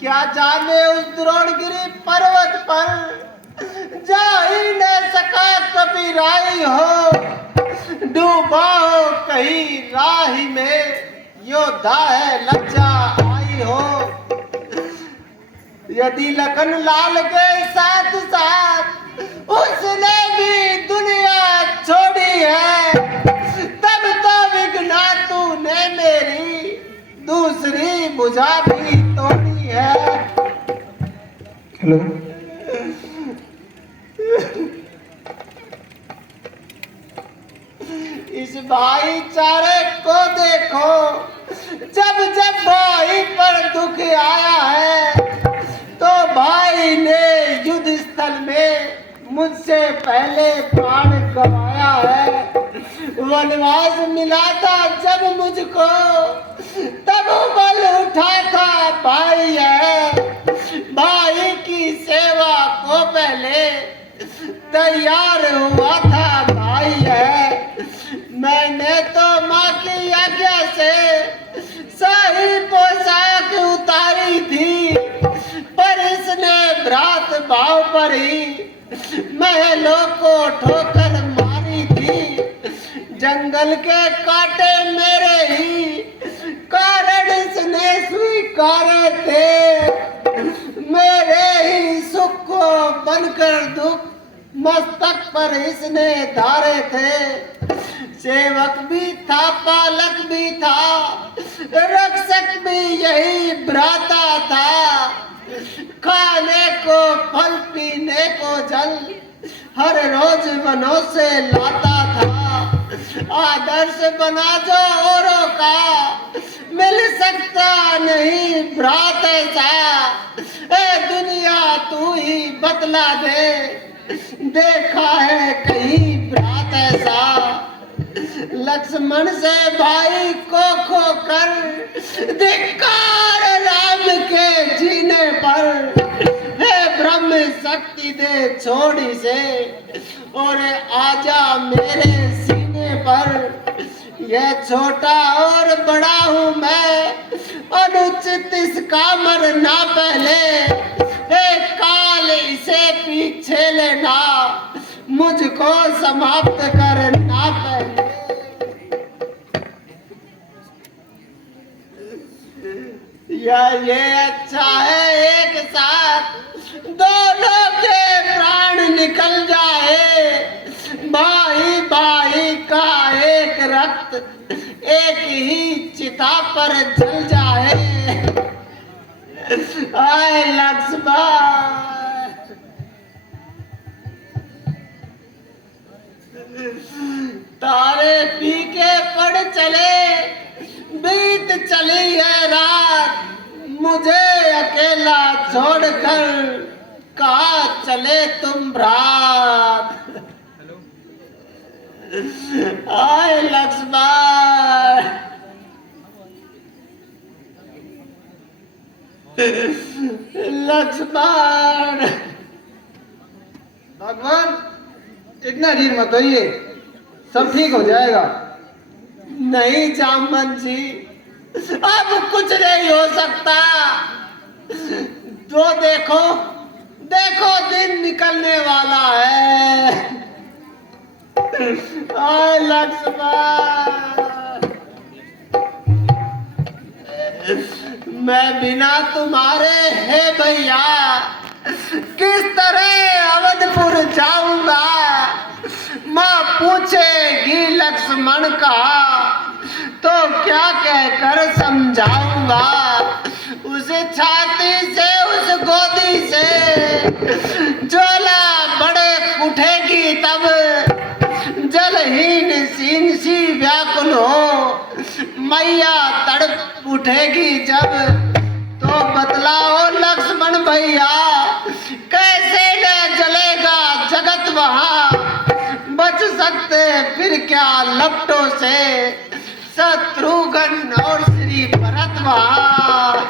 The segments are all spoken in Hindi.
क्या जाने उस द्रोणगिरी पर्वत पर जा ही न सका कभी राही हो, डूबा हो कहीं राही में, योद्धा है लज्जा आई हो। यदि लखन लाल के साथ साथ उसने भी दुनिया छोड़ी है, तब तो विघ्ना तूने मेरी दूसरी बुझा भी तोड़ी है। हेलो, इस भाईचारे को देखो, जब जब भाई पर दुख आया है, तो भाई ने युद्ध स्थल में मुझसे पहले प्राण गंवाया है। वनवास मिला था जब मुझको, तब बल उठा था भाई है। भाई की सेवा को पहले तैयार हुआ था भाई है। मैंने तो माँ की आज्ञा से सही पोशाक उतारी थी, पर इसने भ्रात भाव पर ही महलों को ठोकर मारी थी। जंगल के कांटे मेरे ही कारण इसने स्वीकारे थे, मेरे ही सुख को बनकर दुख मस्तक पर इसने धारे थे। सेवक भी था, पालक भी था, रक्षक भी यही भ्राता था। खाने को फल, पीने को जल हर रोज वनों से लाता था। आदर्श बना जो औरों का, मिल सकता नहीं भ्रात ऐसा। ए दुनिया तू ही बतला दे, देखा है कहीं भ्रात ऐसा। लक्ष्मण से भाई को खोकर धिक्कार राम के जीने पर, हे ब्रह्म शक्ति दे छोड़ी से और आजा मेरे सीने पर। यह छोटा और बड़ा हूँ मैं, अनुचित इसका मरना पहले। हे काल इसे पीछे लेना, मुझको समाप्त करना पहले। या ये अच्छा है एक साथ दोनों के प्राण निकल जाए। भाई भाई का एक रक्त एक ही चिता पर जल जाए। आए लक्ष्मण, तारे फीके पड़ चले, बीत चली है रात, मुझे अकेला छोड़कर कहाँ चले तुम भ्रात। आए लक्ष्मण, लक्ष्मण। भगवान इतना धीर मत होइए, सब ठीक हो जाएगा। नहीं जामन जी, अब कुछ नहीं हो सकता। तो देखो देखो दिन निकलने वाला है। आए लक्ष्मण, मैं बिना तुम्हारे है भैया किस तरह अवधपुर जाऊंगा। माँ पूछेगी लक्ष्मण का तो क्या कहकर समझाऊंगा। उस छाती से उस गोदी से ज्वाला बड़े उठेगी तब, जलहीन सीन सी व्याकुल हो मैया तड़प उठेगी जब। तो बतलाओ लक्ष्मण भैया, कैसे न जलेगा जगत वहां। बच सकते फिर क्या लपटों से शत्रुघ्न और श्री भरत वहां।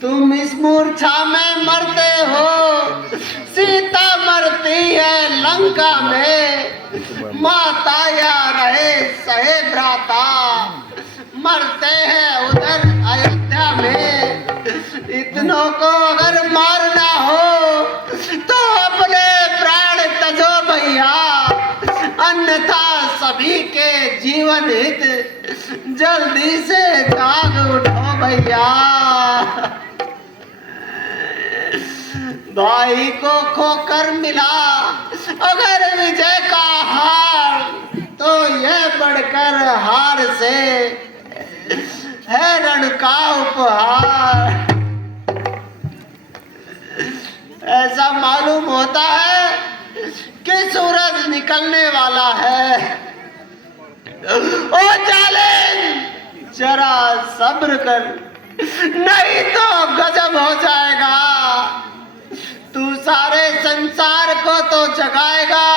तुम इस मूर्छा में मरते हो, सीता मरती है लंका में। माता या रहे सहे भ्राता, मरते हैं उधर अयोध्या में। इतना जीवन हित जल्दी से जाग उठो भैया। भाई को खोकर मिला अगर विजय का हार, तो यह बढ़कर हार से है रण का उपहार। ऐसा मालूम होता है कि सूरज निकलने वाला है। ओ जालिम, जरा सब्र कर, नहीं तो गजब हो जाएगा। तू सारे संसार को तो जगाएगा,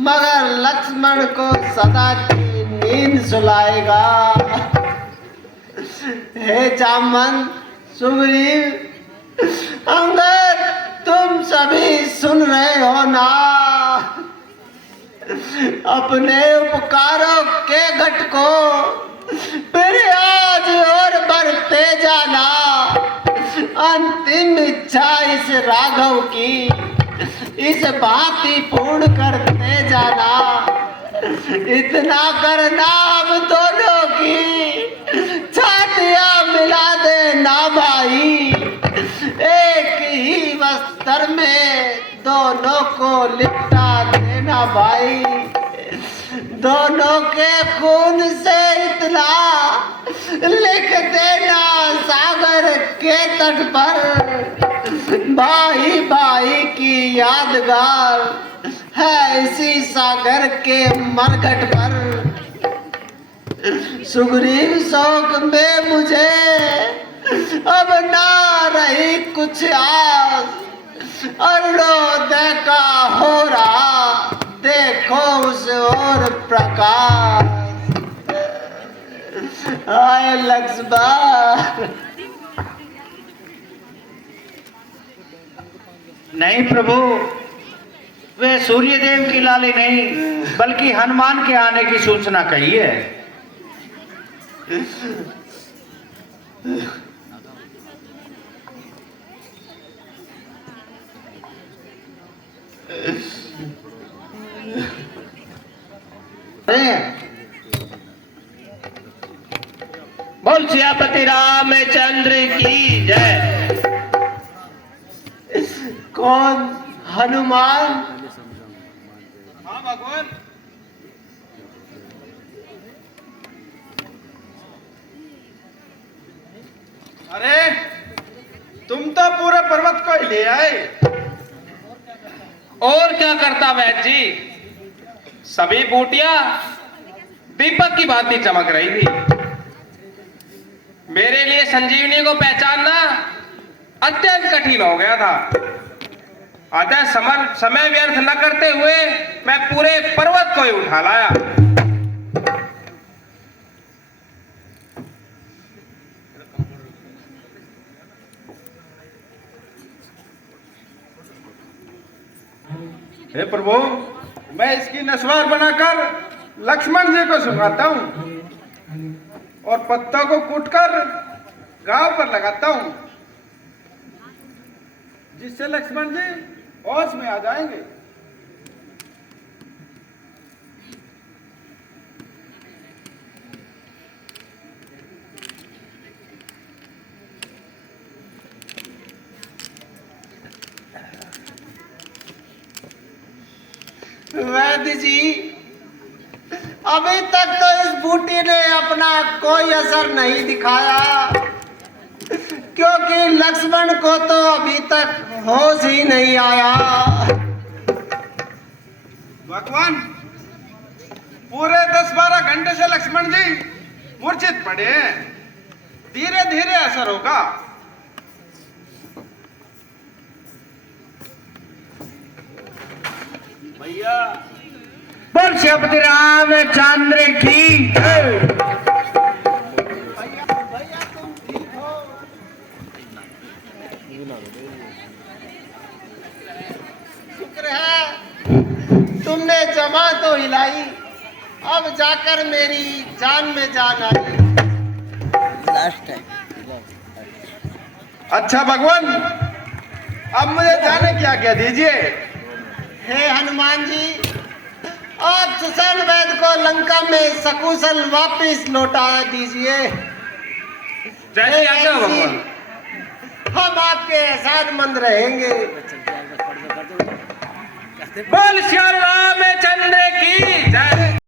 मगर लक्ष्मण को सदा की नींद सुलाएगा। हे जामन, सुग्रीव, अंगद, तुम सभी सुन रहे हो ना? अपने उपकारों के घट को फिर आज और बढ़ते जाना। अंतिम इच्छा इस राघव की इस भांति पूर्ण करते जाना। इतना करना हम दोनों की छातियां मिला देना भाई। एक ही वस्त्र में दोनों को लिपटा देना भाई। दोनों के खून से इतना लिख देना सागर के तट पर। भाई भाई की यादगार है इसी सागर के मरघट पर। सुग्रीव शोक में मुझे अब ना रही कुछ आस। अरुणोदय का हो रहा देखो उस ओर प्रकाश। आए लक्ष्मण। नहीं प्रभु, वे सूर्यदेव की लाली नहीं बल्कि हनुमान के आने की सूचना कही है। बोल सियापति रामचंद्र की जय। कौन? हनुमान? हाँ भगवान। अरे तुम तो पूरे पर्वत को ही ले आए। और क्या करता वैद्य जी, सभी बूटियां दीपक की भांति चमक रही थी। मेरे लिए संजीवनी को पहचानना अत्यंत कठिन हो गया था। अतः समय व्यर्थ न करते हुए मैं पूरे पर्वत को ही उठा लाया। हे प्रभु, मैं इसकी नस्वार बनाकर लक्ष्मण जी को सुंघाता हूँ और पत्तों को कूटकर गांव पर लगाता हूँ, जिससे लक्ष्मण जी होश में आ जाएंगे। वैद्य जी, अभी तक तो इस बूटी ने अपना कोई असर नहीं दिखाया, क्योंकि लक्ष्मण को तो अभी तक होश ही नहीं आया। भगवान, पूरे 10-12 घंटे से लक्ष्मण जी मूर्छित पड़े हैं। धीरे धीरे असर होगा। भैया बोल सियापति रामचंद्र की जय। भैया तुम ठीक हो? शुक्र है तुमने जमा तो हिलाई, अब जाकर मेरी जान में जान आई। अच्छा भगवान, अब मुझे जाने की आज्ञा दीजिए। हे हनुमान जी, आप सुषेण वैद्य को लंका में सकुशल वापिस लौटा दीजिए। जैसी आज्ञा हो भगवान। हम आपके एहसानमंद रहेंगे। बोल श्री रामचंद्र की जय।